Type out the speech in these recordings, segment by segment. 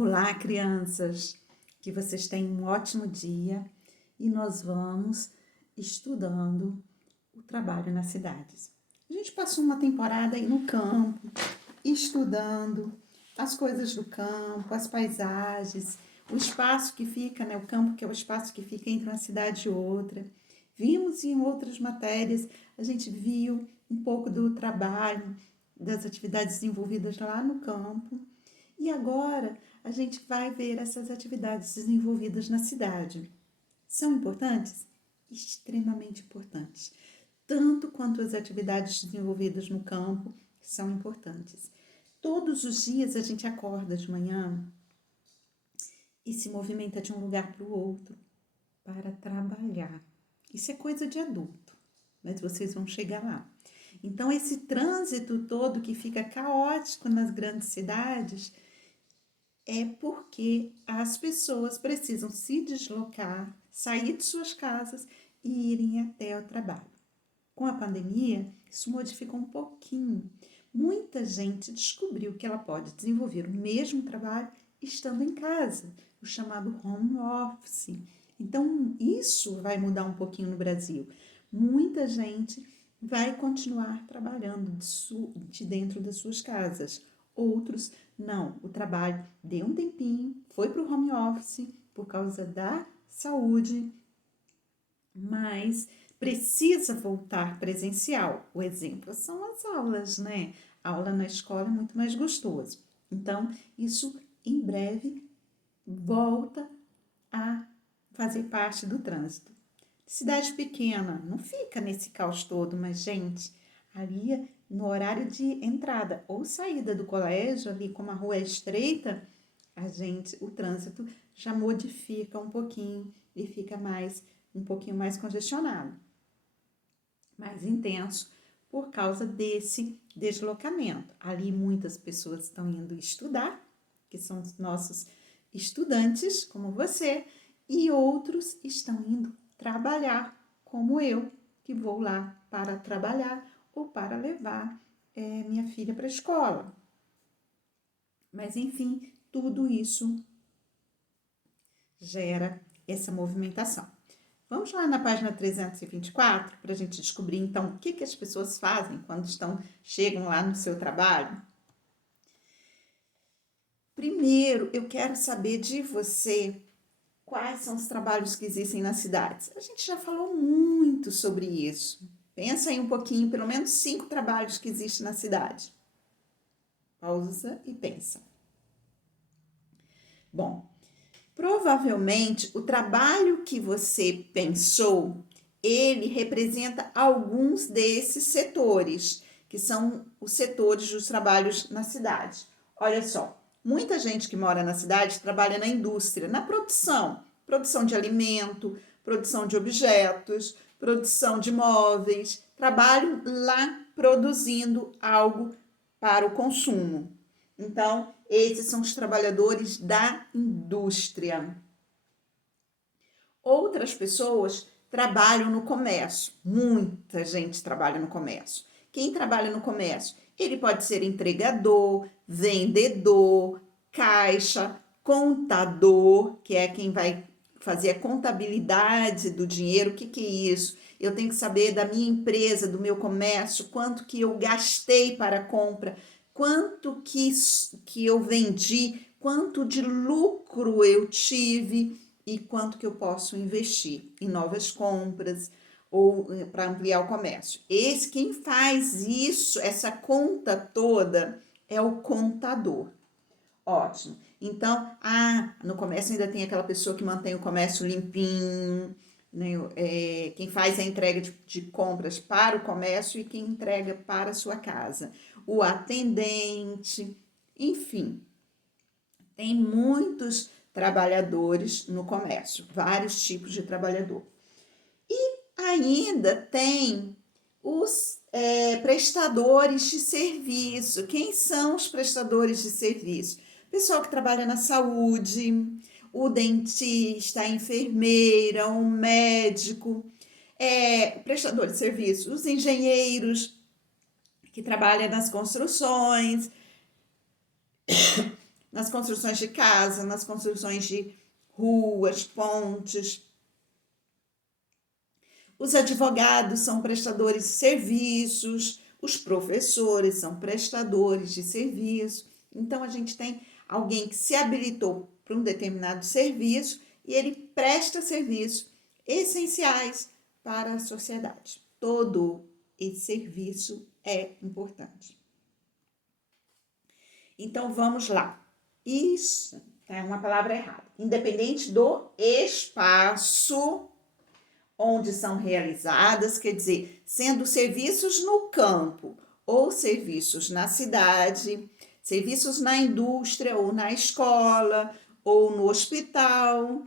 Olá, crianças! Que vocês tenham um ótimo dia e nós vamos estudando o trabalho nas cidades. A gente passou uma temporada aí no campo, estudando as coisas do campo, as paisagens, o espaço que fica, né? O campo que é o espaço que fica entre uma cidade e outra. Vimos em outras matérias, a gente viu um pouco do trabalho, das atividades desenvolvidas lá no campo. E agora a gente vai ver essas atividades desenvolvidas na cidade. São importantes? Extremamente importantes. Tanto quanto as atividades desenvolvidas no campo são importantes. Todos os dias a gente acorda de manhã e se movimenta de um lugar para o outro para trabalhar. Isso é coisa de adulto, mas vocês vão chegar lá. Então, esse trânsito todo que fica caótico nas grandes cidades é porque as pessoas precisam se deslocar, sair de suas casas e irem até o trabalho. Com a pandemia, isso modificou um pouquinho. Muita gente descobriu que ela pode desenvolver o mesmo trabalho estando em casa, o chamado home office. Então, isso vai mudar um pouquinho no Brasil. Muita gente vai continuar trabalhando de dentro das suas casas. Outros, não. O trabalho deu um tempinho, foi para o home office por causa da saúde, mas precisa voltar presencial. O exemplo são as aulas, né? A aula na escola é muito mais gostoso. Então, isso em breve volta a fazer parte do trânsito. Cidade pequena, não fica nesse caos todo, mas, gente, ali no horário de entrada ou saída do colégio, ali como a rua é estreita, o trânsito já modifica um pouquinho e fica um pouquinho mais congestionado, mais intenso por causa desse deslocamento. Ali muitas pessoas estão indo estudar, que são os nossos estudantes, como você, e outros estão indo trabalhar, como eu, que vou lá para trabalhar ou para levar minha filha para a escola. Mas, enfim, tudo isso gera essa movimentação. Vamos lá na página 324 para a gente descobrir, então, o que as pessoas fazem quando chegam lá no seu trabalho. Primeiro, eu quero saber de você quais são os trabalhos que existem nas cidades. A gente já falou muito sobre isso. Pensa aí um pouquinho, pelo menos 5 trabalhos que existem na cidade. Pausa e pensa. Bom, provavelmente o trabalho que você pensou, ele representa alguns desses setores, que são os setores dos trabalhos na cidade. Olha só, muita gente que mora na cidade trabalha na indústria, na produção de alimento, produção de objetos, produção de móveis, trabalham lá produzindo algo para o consumo. Então, esses são os trabalhadores da indústria. Outras pessoas trabalham no comércio. Muita gente trabalha no comércio. Quem trabalha no comércio? Ele pode ser entregador, vendedor, caixa, contador, que é quem vai fazer a contabilidade do dinheiro. O que é isso? Eu tenho que saber da minha empresa, do meu comércio, quanto que eu gastei para a compra, quanto que eu vendi, quanto de lucro eu tive e quanto que eu posso investir em novas compras ou para ampliar o comércio. Quem faz isso, essa conta toda, é o contador. Ótimo. Então, no comércio ainda tem aquela pessoa que mantém o comércio limpinho, né? Quem faz a entrega de compras para o comércio e quem entrega para a sua casa. O atendente, enfim, tem muitos trabalhadores no comércio, vários tipos de trabalhador. E ainda tem os prestadores de serviço. Quem são os prestadores de serviço? Pessoal que trabalha na saúde, o dentista, a enfermeira, o médico, prestador de serviço, os engenheiros que trabalham nas construções, nas construções de casa, nas construções de ruas, pontes. Os advogados são prestadores de serviços, os professores são prestadores de serviço. Então, a gente tem alguém que se habilitou para um determinado serviço e ele presta serviços essenciais para a sociedade. Todo esse serviço é importante. Então, vamos lá. Isso é uma palavra errada. Independente do espaço onde são realizadas, quer dizer, sendo serviços no campo ou serviços na cidade, serviços na indústria ou na escola ou no hospital,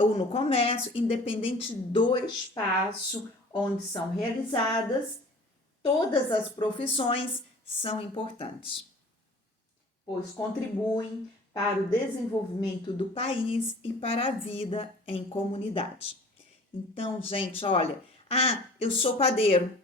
ou no comércio, independente do espaço onde são realizadas, todas as profissões são importantes, pois contribuem para o desenvolvimento do país e para a vida em comunidade. Então, gente, olha, eu sou padeiro,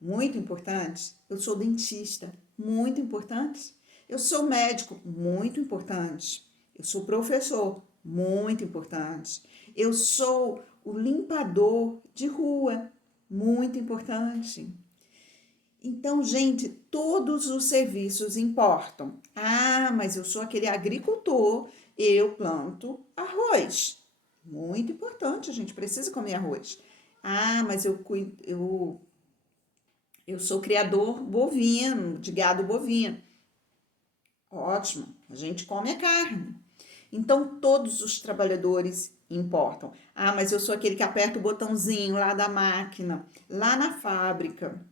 muito importante. Eu sou dentista, muito importante. Eu sou médico, muito importante. Eu sou professor, muito importante. Eu sou o limpador de rua, muito importante. Então, gente, todos os serviços importam. Mas eu sou aquele agricultor, eu planto arroz. Muito importante, a gente precisa comer arroz. Mas eu sou criador bovino, de gado bovino. Ótimo, a gente come a carne. Então, todos os trabalhadores importam. Mas eu sou aquele que aperta o botãozinho lá da máquina, lá na fábrica.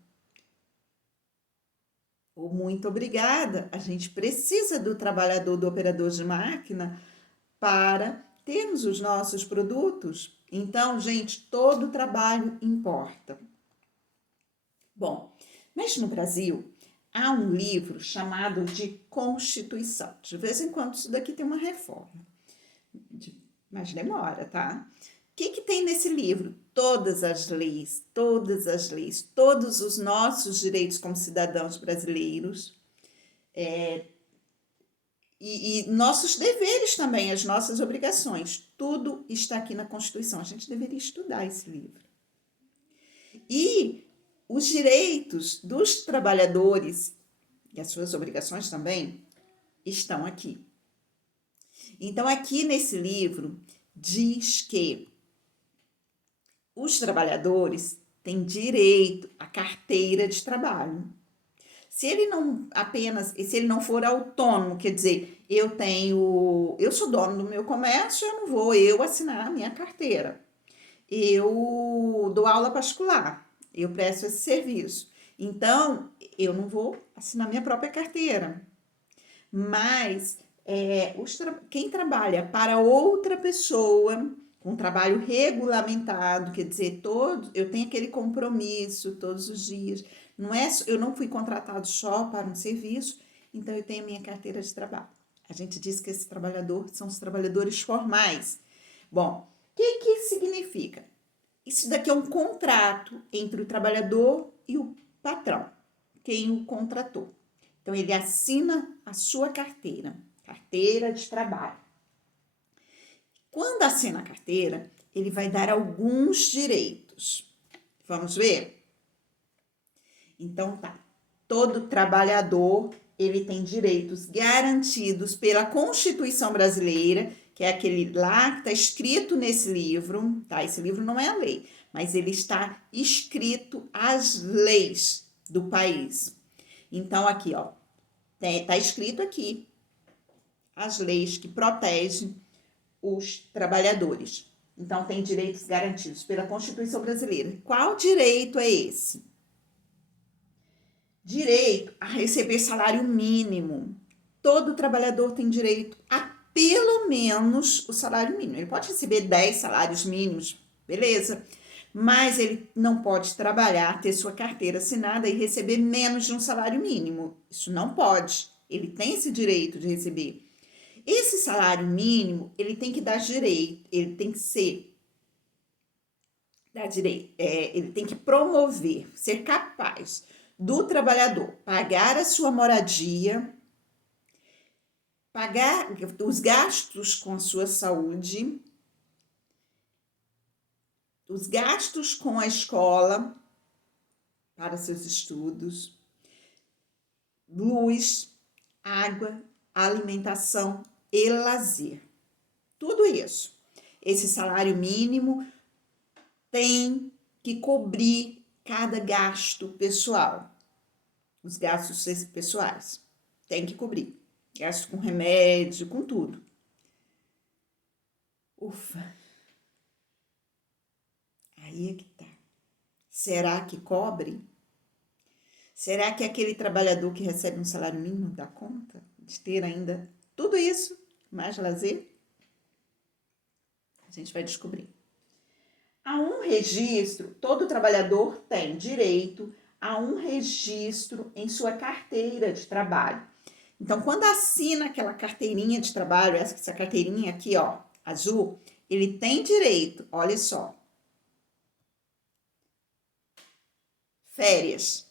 Muito obrigada. A gente precisa do trabalhador, do operador de máquina para termos os nossos produtos. Então, gente, todo trabalho importa. Bom, mas no Brasil há um livro chamado de Constituição. De vez em quando isso daqui tem uma reforma, mas demora, tá? O que tem nesse livro? Todas as leis, todos os nossos direitos como cidadãos brasileiros, e nossos deveres também, as nossas obrigações. Tudo está aqui na Constituição. A gente deveria estudar esse livro. E os direitos dos trabalhadores e as suas obrigações também estão aqui. Então, aqui nesse livro, diz que os trabalhadores têm direito à carteira de trabalho. Se ele não for autônomo, quer dizer, eu sou dono do meu comércio, eu não vou assinar a minha carteira. Eu dou aula particular, eu presto esse serviço. Então, eu não vou assinar minha própria carteira. Mas quem trabalha para outra pessoa, com trabalho regulamentado, quer dizer, eu tenho aquele compromisso todos os dias. Eu não fui contratado só para um serviço, então eu tenho a minha carteira de trabalho. A gente diz que esses trabalhadores são os trabalhadores formais. Bom, o que significa? Isso daqui é um contrato entre o trabalhador e o patrão, quem o contratou. Então, ele assina a sua carteira de trabalho. Quando assina a carteira, ele vai dar alguns direitos. Vamos ver? Então, tá. Todo trabalhador, ele tem direitos garantidos pela Constituição Brasileira, que é aquele lá que está escrito nesse livro, tá? Esse livro não é a lei, mas ele está escrito as leis do país. Então, aqui, ó, tá escrito aqui as leis que protegem os trabalhadores. Então, tem direitos garantidos pela Constituição Brasileira. Qual direito é esse? Direito a receber salário mínimo. Todo trabalhador tem direito a pelo menos o salário mínimo. Ele pode receber 10 salários mínimos, beleza? Mas ele não pode trabalhar, ter sua carteira assinada e receber menos de um salário mínimo. Isso não pode. Ele tem esse direito de receber. Esse salário mínimo, ele tem que dar direito, ele tem que ele tem que promover, ser capaz do trabalhador pagar a sua moradia pagar os gastos com a sua saúde, os gastos com a escola para seus estudos, luz, água, alimentação e lazer. Tudo isso. Esse salário mínimo tem que cobrir cada gasto pessoal. Os gastos pessoais. Tem que cobrir. Gasto com remédio, com tudo. Ufa. Aí é que tá. Será que cobre? Será que aquele trabalhador que recebe um salário mínimo dá conta de ter ainda tudo isso, mais lazer? A gente vai descobrir. A um registro, todo trabalhador tem direito a um registro em sua carteira de trabalho. Então, quando assina aquela carteirinha de trabalho, essa carteirinha aqui, ó, azul, ele tem direito, olha só, férias.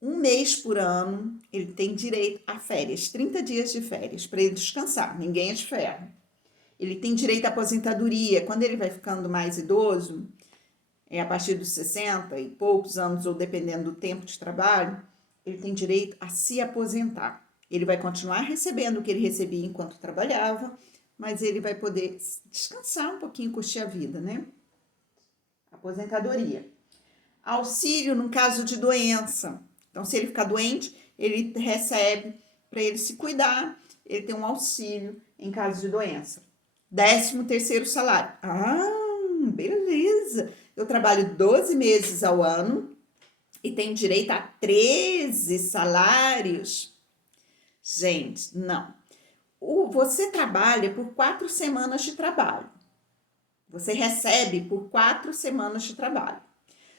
1 mês por ano, ele tem direito a férias, 30 dias de férias, para ele descansar, ninguém é de ferro. Ele tem direito à aposentadoria, quando ele vai ficando mais idoso, a partir dos 60 e poucos anos, ou dependendo do tempo de trabalho, ele tem direito a se aposentar. Ele vai continuar recebendo o que ele recebia enquanto trabalhava, mas ele vai poder descansar um pouquinho, curtir a vida, né? Aposentadoria. Auxílio no caso de doença. Então, se ele ficar doente, ele recebe para ele se cuidar, ele tem um auxílio em caso de doença. 13º salário. Ah, beleza. Eu trabalho 12 meses ao ano e tenho direito a 13 salários. Gente, não. Você trabalha por 4 semanas de trabalho. Você recebe por 4 semanas de trabalho.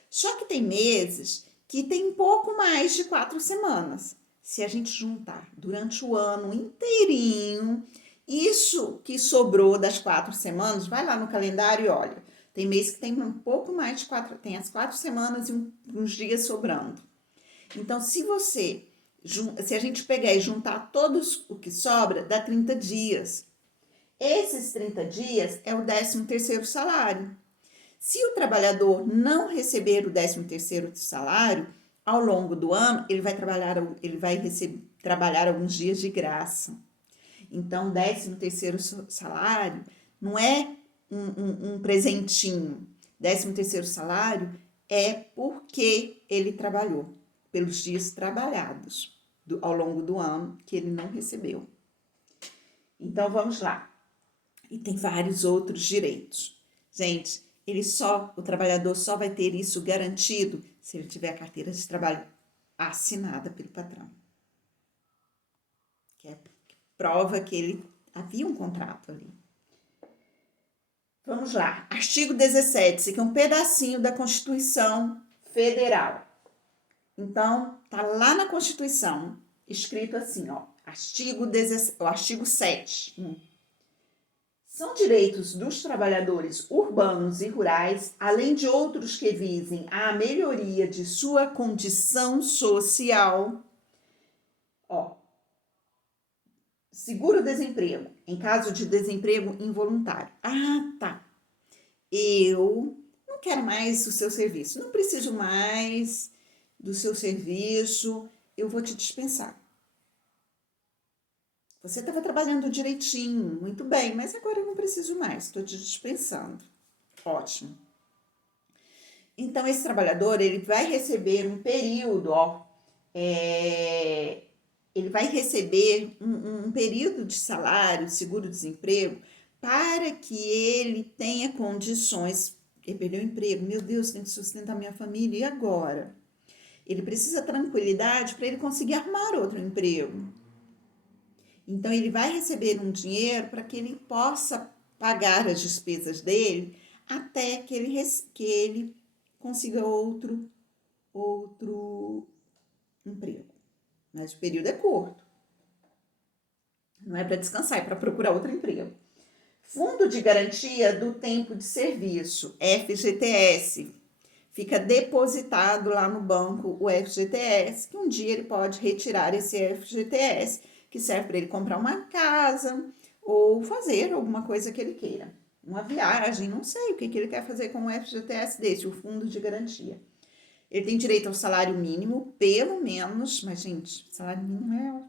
Só que tem meses que tem um pouco mais de 4 semanas. Se a gente juntar durante o ano inteirinho, isso que sobrou das 4 semanas, vai lá no calendário e olha. Tem mês que tem um pouco mais de 4, tem as 4 semanas e uns dias sobrando. Então, se a gente pegar e juntar todos o que sobra, dá 30 dias. Esses 30 dias é o 13º salário. Se o trabalhador não receber o 13º salário, ao longo do ano, ele vai trabalhar alguns dias de graça. Então, 13º salário não é um presentinho. 13º salário é porque ele trabalhou, pelos dias trabalhados ao longo do ano que ele não recebeu. Então, vamos lá. E tem vários outros direitos. Gente, o trabalhador só vai ter isso garantido se ele tiver a carteira de trabalho assinada pelo patrão. Que é prova que ele havia um contrato ali. Vamos lá. Artigo 17, esse aqui é um pedacinho da Constituição Federal. Então, tá lá na Constituição, escrito assim, ó, artigo 7. São direitos dos trabalhadores urbanos e rurais, além de outros que visem à melhoria de sua condição social. Ó, seguro-desemprego, em caso de desemprego involuntário. Ah, tá. Eu não quero mais o seu serviço, não preciso mais do seu serviço, eu vou te dispensar. Você estava trabalhando direitinho, muito bem, mas agora eu não preciso mais, estou te dispensando. Ótimo. Então, esse trabalhador, ele vai receber um período, ele vai receber um período de salário, seguro-desemprego, para que ele tenha condições. Ele perdeu o emprego, meu Deus, tenho que sustentar minha família, e agora? Ele precisa de tranquilidade para ele conseguir arrumar outro emprego. Então, ele vai receber um dinheiro para que ele possa pagar as despesas dele até que ele consiga outro emprego. Mas o período é curto. Não é para descansar, é para procurar outro emprego. Fundo de Garantia do Tempo de Serviço, FGTS. Fica depositado lá no banco o FGTS, que um dia ele pode retirar esse FGTS, que que serve para ele comprar uma casa ou fazer alguma coisa que ele queira. Uma viagem, não sei o que ele quer fazer com o FGTS desse, o Fundo de Garantia. Ele tem direito ao salário mínimo, pelo menos, mas, gente, salário mínimo é...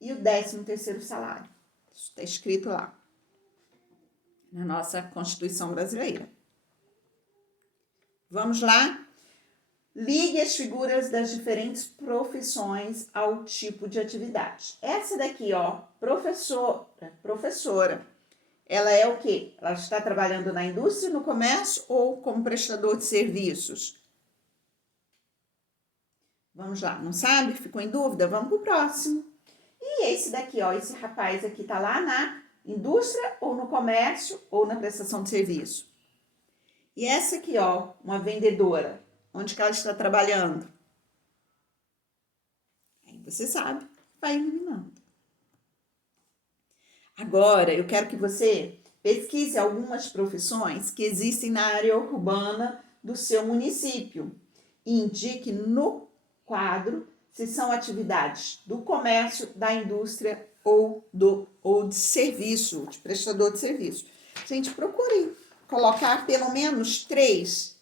E o 13º salário. Isso está escrito lá, na nossa Constituição brasileira. Vamos lá? Ligue as figuras das diferentes profissões ao tipo de atividade. Essa daqui, ó, professora. Ela é o quê? Ela está trabalhando na indústria, no comércio ou como prestador de serviços? Vamos lá, não sabe? Ficou em dúvida? Vamos para o próximo. E esse daqui, ó, esse rapaz aqui tá lá na indústria ou no comércio ou na prestação de serviço? E essa aqui, ó, uma vendedora, onde que ela está trabalhando? Aí você sabe, vai eliminando. Agora, eu quero que você pesquise algumas profissões que existem na área urbana do seu município e indique no quadro se são atividades do comércio, da indústria ou de serviço, de prestador de serviço. Gente, procure colocar pelo menos três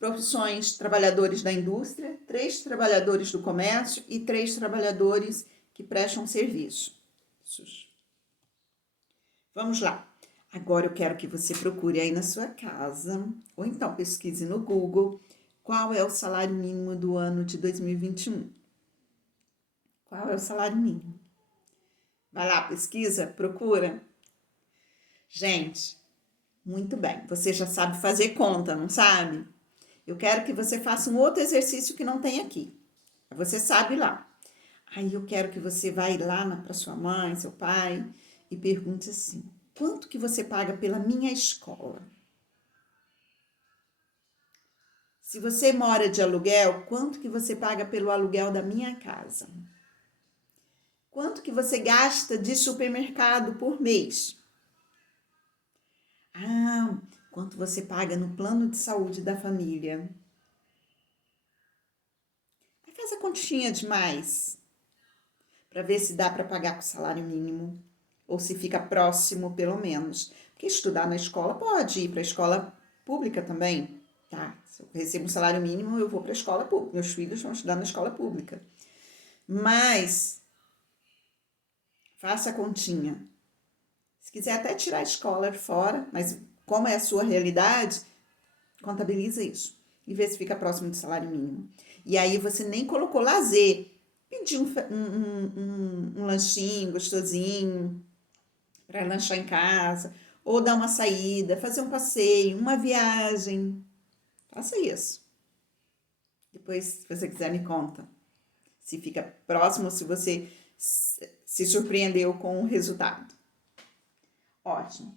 profissões: trabalhadores da indústria, 3 trabalhadores do comércio e 3 trabalhadores que prestam serviço. Vamos lá. Agora eu quero que você procure aí na sua casa, ou então pesquise no Google, qual é o salário mínimo do ano de 2021. Qual é o salário mínimo? Vai lá, pesquisa, procura. Gente, muito bem. Você já sabe fazer conta, não sabe? Eu quero que você faça um outro exercício que não tem aqui. Você sabe lá. Aí eu quero que você vá lá para sua mãe, seu pai, e pergunte assim: quanto que você paga pela minha escola? Se você mora de aluguel, quanto que você paga pelo aluguel da minha casa? Quanto que você gasta de supermercado por mês? Ah, quanto você paga no plano de saúde da família? Faz a continha demais para ver se dá para pagar com o salário mínimo ou se fica próximo, pelo menos. Porque estudar na escola pode ir para a escola pública também, tá? Se eu recebo um salário mínimo, eu vou para a escola pública. Meus filhos vão estudar na escola pública. Mas faça a continha. Se quiser até tirar a escola fora, mas como é a sua realidade, contabiliza isso e vê se fica próximo do salário mínimo. E aí você nem colocou lazer. Pedir um lanchinho gostosinho para lanchar em casa, ou dar uma saída, fazer um passeio, uma viagem. Faça isso. Depois, se você quiser, me conta se fica próximo, se você se surpreendeu com o resultado. Ótimo.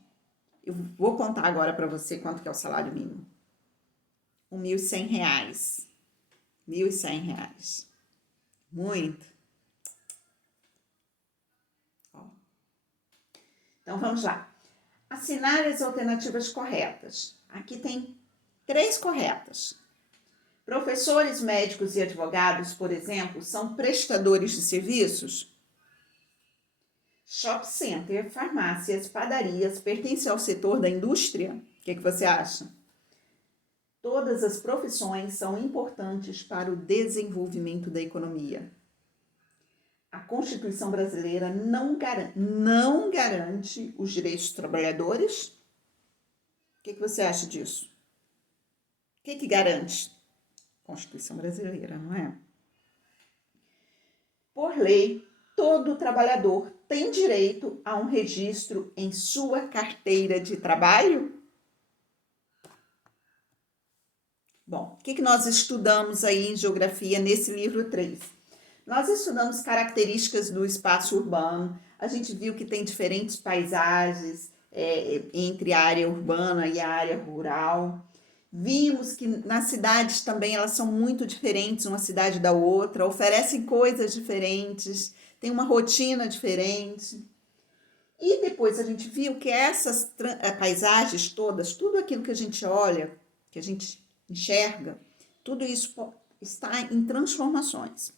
Eu vou contar agora para você quanto que é o salário mínimo. R$1.100. R$1.100. Muito. Ó. Então, vamos lá. Assinar as alternativas corretas. Aqui tem 3 corretas. Professores, médicos e advogados, por exemplo, são prestadores de serviços? Shopping center, farmácias, padarias pertencem ao setor da indústria? O que você acha? Todas as profissões são importantes para o desenvolvimento da economia. A Constituição brasileira não garante os direitos dos trabalhadores? O que você acha disso? O que garante? Constituição brasileira, não é? Por lei, todo trabalhador tem direito a um registro em sua carteira de trabalho? Bom, o que nós estudamos aí em geografia nesse livro 3? Nós estudamos características do espaço urbano, a gente viu que tem diferentes paisagens entre a área urbana e a área rural. Vimos que nas cidades também elas são muito diferentes uma cidade da outra, oferecem coisas diferentes, tem uma rotina diferente. E depois a gente viu que essas paisagens todas, tudo aquilo que a gente olha, que a gente enxerga, tudo isso está em transformações.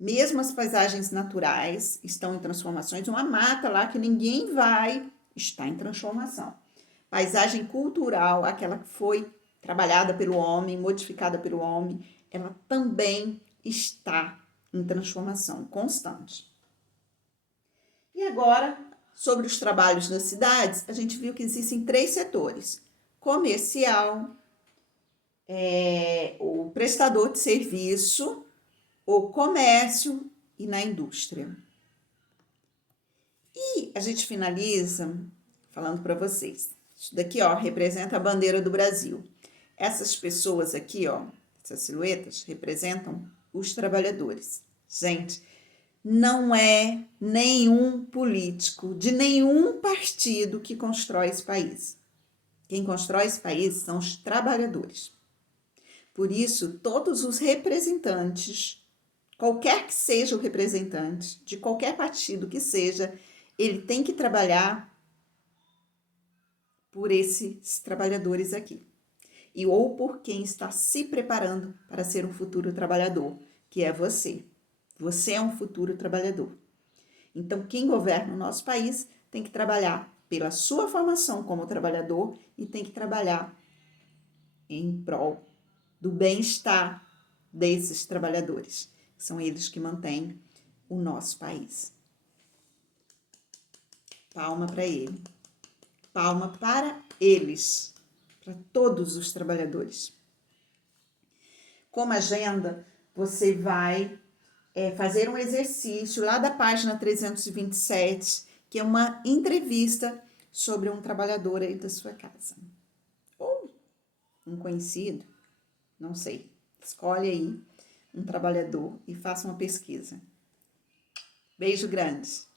Mesmo as paisagens naturais estão em transformações. Uma mata lá que ninguém vai está em transformação. Paisagem cultural, aquela que foi trabalhada pelo homem, modificada pelo homem, ela também está em transformação constante. E agora, sobre os trabalhos nas cidades, a gente viu que existem 3 setores: comercial, o prestador de serviço, o comércio e na indústria. E a gente finaliza falando para vocês. Isso daqui, ó, representa a bandeira do Brasil. Essas pessoas aqui, ó, essas silhuetas, representam os trabalhadores. Gente, não é nenhum político de nenhum partido que constrói esse país. Quem constrói esse país são os trabalhadores. Por isso, todos os representantes, qualquer que seja o representante, de qualquer partido que seja, ele tem que trabalhar por esses trabalhadores aqui. E ou por quem está se preparando para ser um futuro trabalhador, que é você. Você é um futuro trabalhador. Então, quem governa o nosso país tem que trabalhar pela sua formação como trabalhador e tem que trabalhar em prol do bem-estar desses trabalhadores. São eles que mantêm o nosso país. Palma para ele. Palma para eles, para todos os trabalhadores. Como agenda, você vai fazer um exercício lá da página 327, que é uma entrevista sobre um trabalhador aí da sua casa. Ou um conhecido, não sei. Escolhe aí um trabalhador e faça uma pesquisa. Beijo grande.